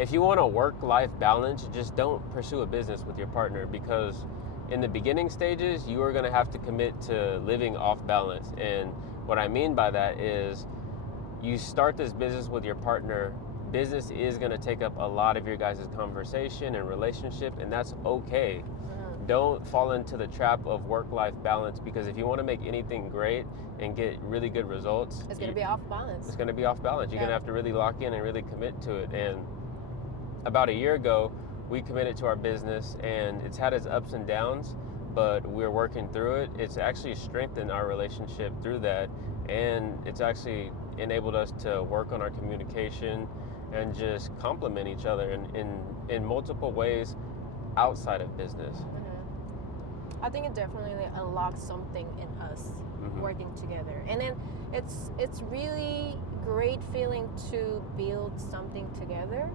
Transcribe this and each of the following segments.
if you want a work-life balance, just don't pursue a business with your partner, because in the beginning stages, you are going to have to commit to living off balance. And what I mean by that is, you start this business with your partner, business is going to take up a lot of your guys' conversation and relationship, and that's okay. Don't fall into the trap of work-life balance, because if you want to make anything great and get really good results, it's going to be off balance. It's going to be off balance. You're going to have to really lock in and really commit to it. And about a year ago, we committed to our business, and it's had its ups and downs, but we're working through it. It's actually strengthened our relationship through that, and it's actually enabled us to work on our communication and just complement each other in multiple ways outside of business. I think it definitely unlocks something in us working together, and then it's really great feeling to build something together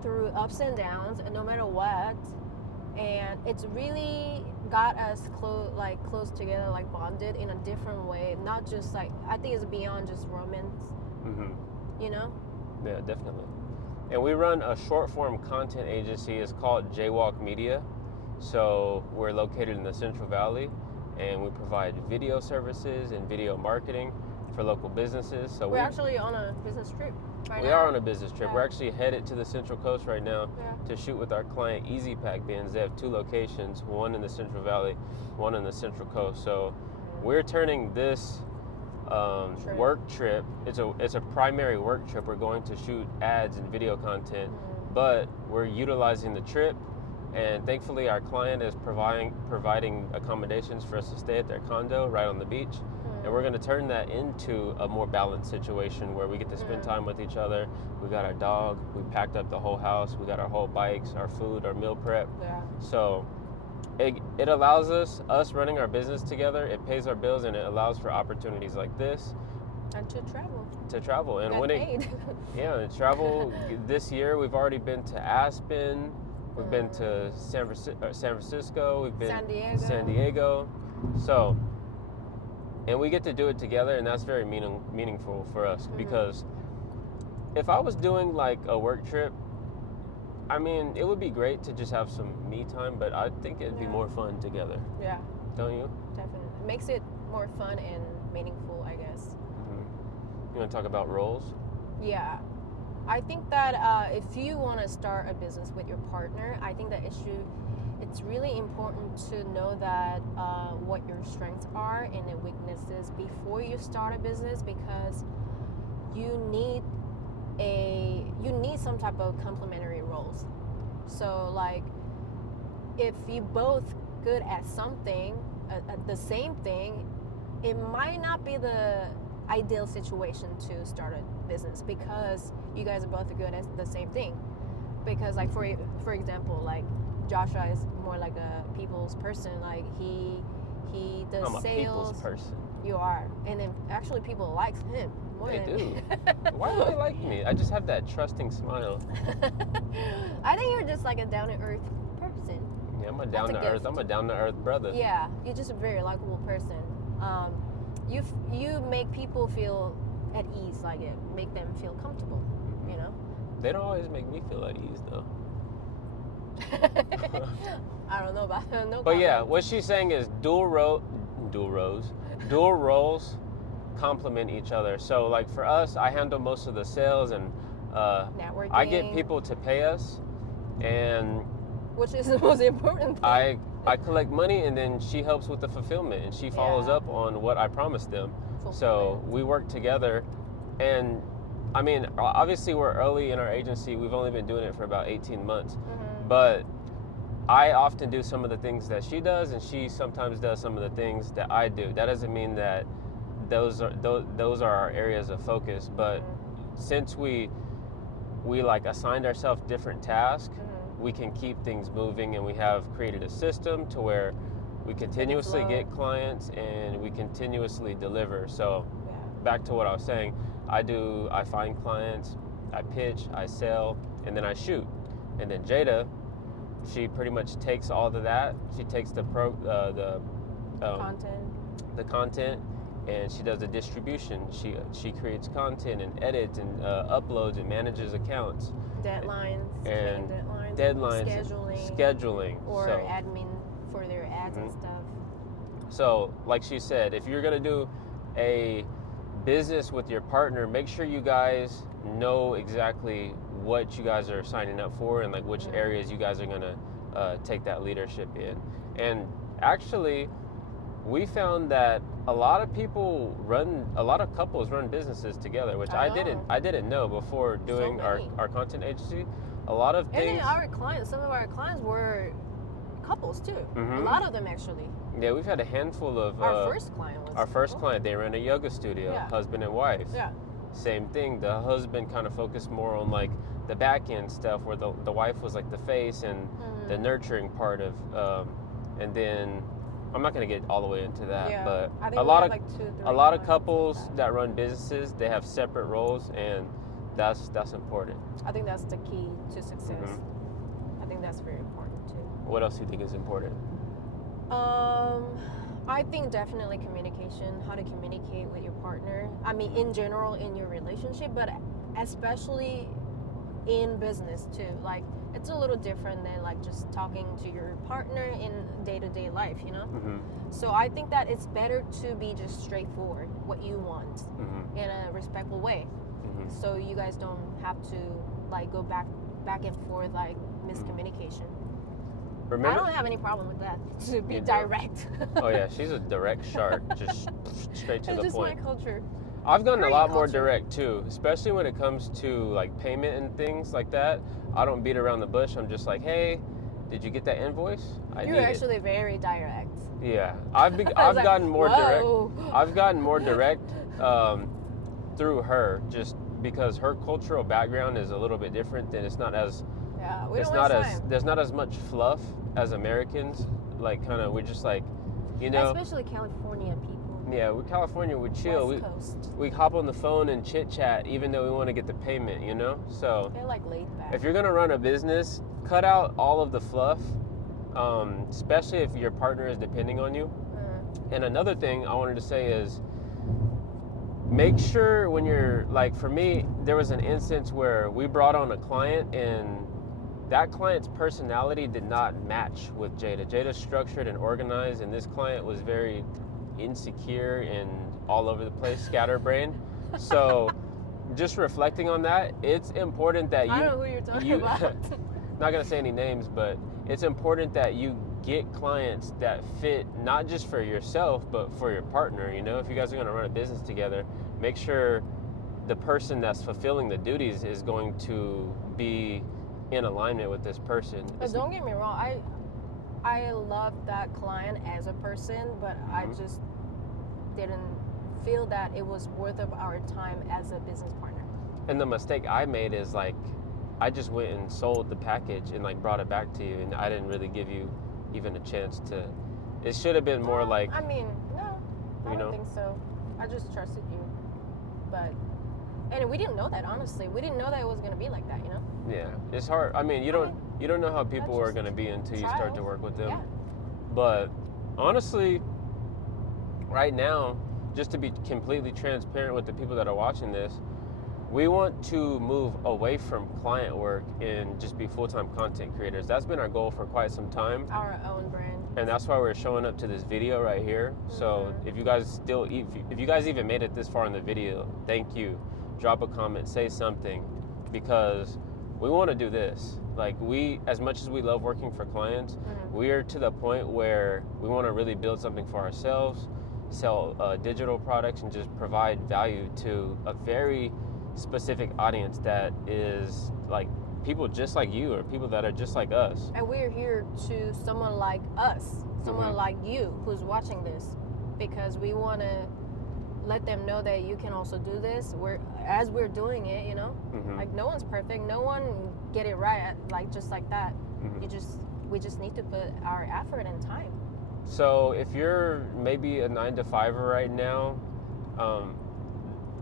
through ups and downs, and no matter what. And it's really got us close together, like bonded in a different way. Not just like, I think it's beyond just romance. You know? Yeah, definitely. And we run a short form content agency. It's called Jaywalk Media. So we're located in the Central Valley, and we provide video services and video marketing for local businesses. So we're actually on a business trip right now. We are on a business trip. Yeah. We're actually headed to the Central Coast right now to shoot with our client Easy Pack Bins. They have 2 locations, one in the Central Valley, one in the Central Coast. So we're turning this work trip, it's a primary work trip. We're going to shoot ads and video content, but we're utilizing the trip, and thankfully our client is providing accommodations for us to stay at their condo right on the beach. And we're going to turn that into a more balanced situation where we get to spend time with each other. We got our dog, we packed up the whole house, we got our whole bikes, our food, our meal prep. So it allows us running our business together, it pays our bills, and it allows for opportunities like this. And to travel. And when travel. This year we've already been to Aspen, we've been to San Francisco, we've been San Diego. So, and we get to do it together, and that's very meaningful for us, because if I was doing like a work trip, I mean, it would be great to just have some me time, but I think it'd be more fun together. Yeah. Don't you? Definitely. It makes it more fun and meaningful, I guess. You want to talk about roles? Yeah. I think that if you want to start a business with your partner, I think it's really important to know that what your strengths are and the weaknesses before you start a business, because you need some type of complementary roles. So like, if you both good at something, at the same thing, it might not be the ideal situation to start a business, because you guys are both good at the same thing. Because like for example, like Joshua is more like a people's person. Like he does I'm sales. I'm a people's person. You are, and then actually people like him. They do. Why do they like me? I just have that trusting smile. I think you're just like a down-to-earth person. Yeah, I'm a down-to-earth brother. Yeah, you're just a very likable person. You make people feel at ease, like it make them feel comfortable, you know? They don't always make me feel at ease though. I don't know about that. No. But yeah, what she's saying is dual roles complement each other. So like for us, I handle most of the sales, and networking. I get people to pay us, and which is the most important thing. I collect money, and then she helps with the fulfillment, and she follows up on what I promised them. So we work together, and I mean, obviously we're early in our agency. We've only been doing it for about 18 months, but I often do some of the things that she does, and she sometimes does some of the things that I do. That doesn't mean that those are our areas of focus, but since we like assigned ourselves different tasks, we can keep things moving, and we have created a system to where we continuously get clients and we continuously deliver. So back to what I was saying, I find clients, I pitch, I sell, and then I shoot. And then Jada, she pretty much takes all of that. She takes the content, and she does the distribution. She creates content and edits and uploads and manages accounts. Deadlines, and deadlines, scheduling, or so, admin for their ads and stuff. So, like she said, if you're gonna do a business with your partner, make sure you guys know exactly what you guys are signing up for and like which areas you guys are gonna take that leadership in. And actually, we found that a lot of couples run businesses together, which I didn't know before doing our content agency. A lot of things. And some of our clients were couples too. A lot of them actually. Yeah, we've had a handful of. Our first client was. Our first client, they ran a yoga studio, husband and wife. Yeah. Same thing. The husband kind of focused more on like the back end stuff, where the wife was like the face and the nurturing part of, and then I'm not gonna get all the way into that, but a lot of couples that run businesses, they have separate roles, and that's important. I think that's the key to success. I think that's very important too. What else do you think is important? I think definitely communication, how to communicate with your partner. I mean, in general, in your relationship, but especially in business too. Like, it's a little different than like just talking to your partner in day-to-day life, you know? So I think that it's better to be just straightforward, what you want, in a respectful way. So you guys don't have to like go back and forth, like miscommunication. I don't have any problem with that, to be direct. Oh yeah, she's a direct shark, just straight to the point. It's just my culture. I've gotten a lot more direct too, especially when it comes to like payment and things like that. I don't beat around the bush. I'm just like, hey, did you get that invoice? You're actually very direct. Yeah, I've gotten more direct. I've gotten more direct through her, just because her cultural background is a little bit different, and it's not as there's not as much fluff as Americans. Like, kind of, we're just like, you know, especially California people. Yeah, we're California. We chill. West Coast. We hop on the phone and chit chat, even though we want to get the payment. You know, so they're like laid back. If you're gonna run a business, cut out all of the fluff, especially if your partner is depending on you. And another thing I wanted to say is, make sure when you're like, for me, there was an instance where we brought on a client and that client's personality did not match with Jada. Jada's structured and organized, and this client was very insecure and all over the place, scatterbrained. So just reflecting on that, it's important that you... I don't know who you're talking about. Not going to say any names, but it's important that you get clients that fit not just for yourself, but for your partner. You know, if you guys are going to run a business together, make sure the person that's fulfilling the duties is going to be in alignment with this person. But don't get me wrong, I love that client as a person, but I just didn't feel that it was worth of our time as a business partner. And the mistake I made is like, I just went and sold the package and like brought it back to you, and I didn't really give you even a chance to. It should have been more like. I mean, no, I don't think so. I just trusted you, and we didn't know that, honestly. We didn't know that it was gonna be like that, you know. Yeah, it's hard. I mean, you don't know how people are gonna be until you start to work with them. Yeah. But honestly, right now, just to be completely transparent with the people that are watching this, we want to move away from client work and just be full-time content creators. That's been our goal for quite some time. Our own brand. And that's why we're showing up to this video right here. So if you guys even made it this far in the video, thank you. Drop a comment, say something, because we want to do this. Like, as much as we love working for clients, we are to the point where we want to really build something for ourselves, sell digital products, and just provide value to a very specific audience that is like people just like you, or people that are just like us. And we're here to someone like us, someone like you who's watching this, because we want to let them know that you can also do this. As we're doing it, you know, like no one's perfect, no one get it right like just like that. We just need to put our effort and time. So if you're maybe a 9-to-5er right now,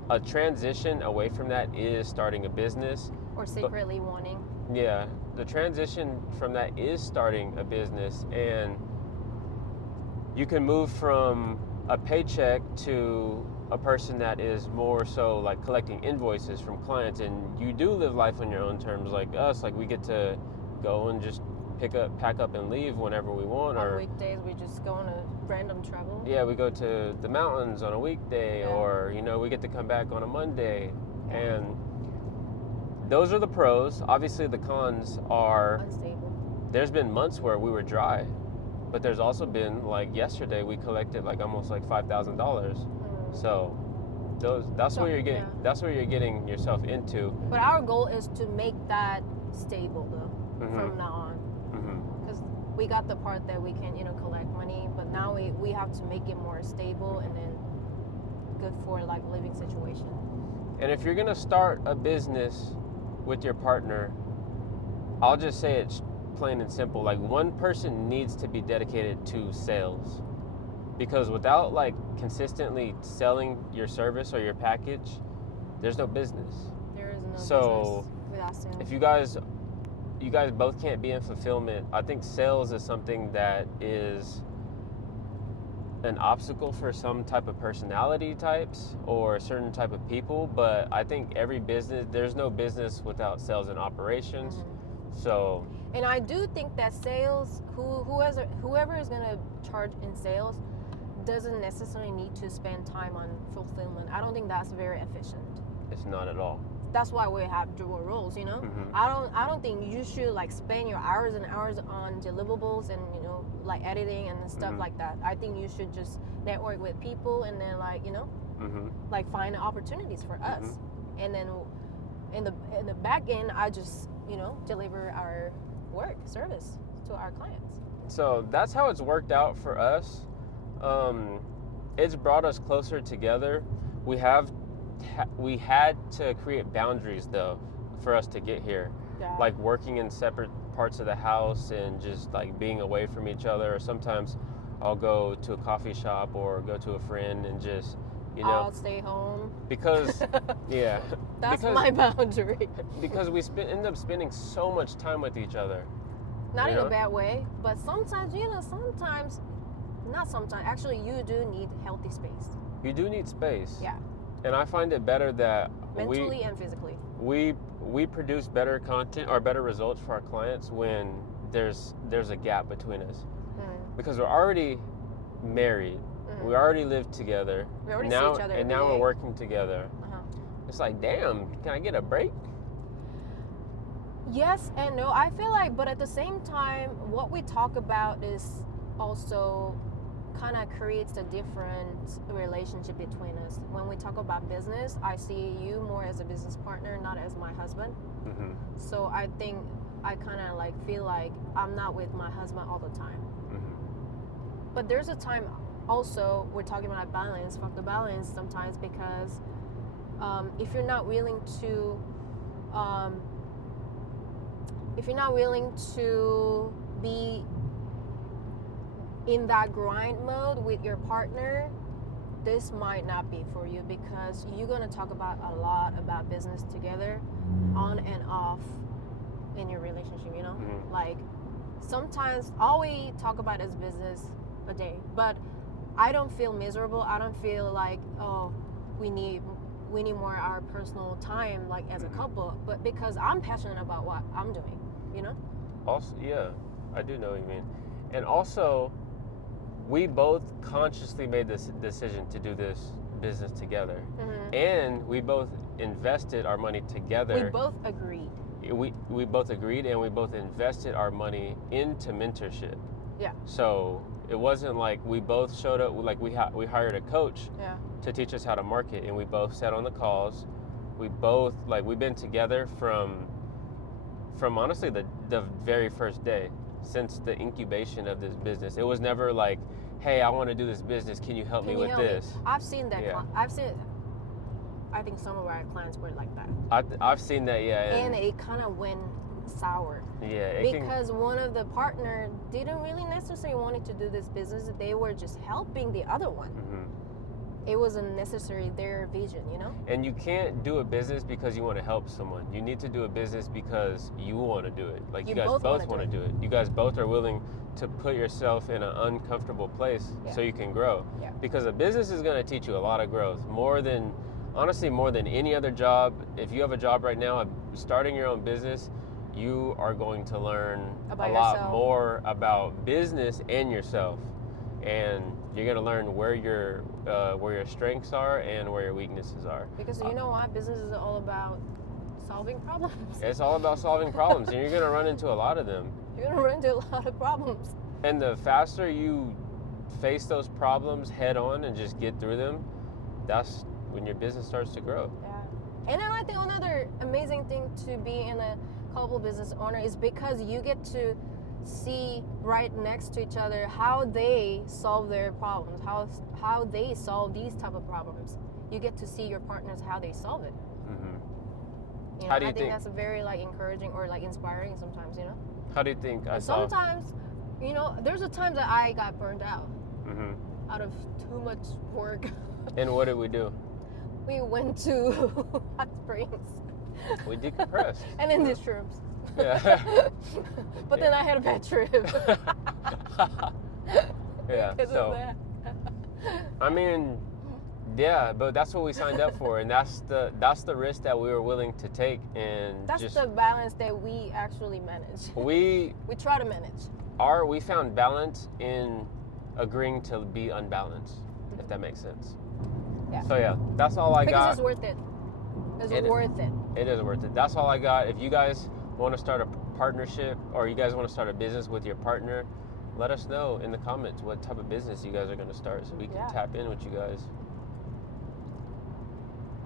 a transition away from that is starting a business. Or secretly wanting. Yeah, the transition from that is starting a business, and you can move from a paycheck to a person that is more so like collecting invoices from clients, and you do live life on your own terms like us. Like we get to go and just pack up and leave whenever we want. On or weekdays, we just go on a random travel. yeah, we go to the mountains on a weekday, or we get to come back on a Monday. And those are the pros. Obviously the cons are Unstable. there's been months where we were dry, but there's also been, like yesterday, we collected like almost like $5,000. So that's where you're getting that's where you're getting yourself into. But our goal is to make that stable though, from now on. Because we got the part that we can collect money, but now we have to make it more stable and then good for like living situation. And if you're gonna start a business with your partner, I'll just say it's plain and simple. Like one person needs to be dedicated to sales, because without like consistently selling your service or your package, there's no business. There is no so business without sales. If you guys both can't be in fulfillment, I think sales is something that is an obstacle for some type of personality types or a certain type of people, but I think there's no business without sales and operations. So, and I do think that sales, whoever is going to charge in sales, doesn't necessarily need to spend time on fulfillment. I don't think that's very efficient. It's not at all. That's why we have dual roles, I don't think you should like spend your hours and hours on deliverables and like editing and stuff like that. I think you should just network with people and then like like find opportunities for us, and then in the back end I just deliver our service to our clients. So that's how it's worked out for us. It's brought us closer together. We had to create boundaries though for us to get here, like working in separate parts of the house and just like being away from each other. Or sometimes I'll go to a coffee shop or go to a friend and just I'll stay home because that's my boundary. Because we end up spending so much time with each other. Not in a bad way, but sometimes actually you do need healthy space. You do need space. Yeah. And I find it better that mentally and physically. We produce better content or better results for our clients when there's a gap between us. Because we're already married. We already live together. We already see each other. And now we're working together. It's like, damn, can I get a break? Yes and no. I feel like, but at the same time, what we talk about is also kind of creates a different relationship between us. When we talk about business, I see you more as a business partner, not as my husband. So I think I kind of like feel like I'm not with my husband all the time. But there's a time also we're talking about balance, fuck the balance sometimes, because if you're not willing to be in that grind mode with your partner, this might not be for you, because you're going to talk about a lot about business together on and off in your relationship, like sometimes all we talk about is business a day, but I don't feel miserable. I don't feel like, oh, we need more our personal time like as a couple, but because I'm passionate about what I'm doing, Also, yeah, I do know what you mean. And also, we both consciously made this decision to do this business together. And we both invested our money together. We both agreed. We both agreed, and we both invested our money into mentorship. Yeah. So it wasn't like we both showed up, like we hired a coach to teach us how to market, and we both sat on the calls. We both, like, we've been together from honestly the very first day, since the incubation of this business. It was never like, hey, I want to do this business, can you help me with this? I've seen that. Yeah. I think some of our clients were like that. I've seen that, yeah. And it kind of went sour. Yeah. Because one of the partner didn't really necessarily wanted to do this business. They were just helping the other one. it wasn't necessarily their vision, you know? And you can't do a business because you want to help someone. You need to do a business because you want to do it. Like you guys both want to do it. You guys both are willing to put yourself in an uncomfortable place so you can grow. Yeah. Because a business is going to teach you a lot of growth, honestly, more than any other job. If you have a job right now, starting your own business, you are going to learn about a lot yourself. more about business and yourself. And you're going to learn where your strengths are and where your weaknesses are. Because you know what? Business is all about solving problems. It's all about solving problems, and you're going to run into a lot of them. You're going to run into a lot of problems. And the faster you face those problems head on and just get through them, that's when your business starts to grow. Yeah. And then I think another amazing thing to be in a couple business owner is because you get to see right next to each other how they solve their problems, how they solve these type of problems. You get to see your partners how they solve it. Mm-hmm. You know, I think that's very like encouraging or like inspiring sometimes, you know. How do you think sometimes, you know, there's a time that I got burned out out of too much work. And what did we do? We went to hot springs. We decompressed. And in these rooms. Yeah. But then I had a bad trip. Yeah. So, I mean, yeah, but that's what we signed up for, and that's the risk that we were willing to take, and that's the balance that we actually manage. We try to manage. We found balance in agreeing to be unbalanced, if that makes sense. Yeah. So yeah, that's all I got. Because it's worth it. It's worth it. It is worth it. That's all I got. If you guys want to start a partnership or you guys want to start a business with your partner, let us know in the comments what type of business you guys are going to start so we can tap in with you guys.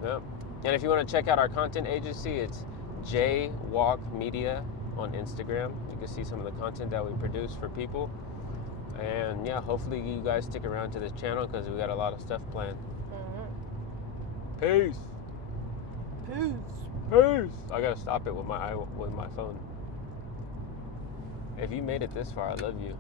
Yeah. And if you want to check out our content agency, it's Jaywalk Media on Instagram. You can see some of the content that we produce for people. And yeah, hopefully you guys stick around to this channel because we got a lot of stuff planned. Peace. I gotta stop it with my phone. If you made it this far, I love you.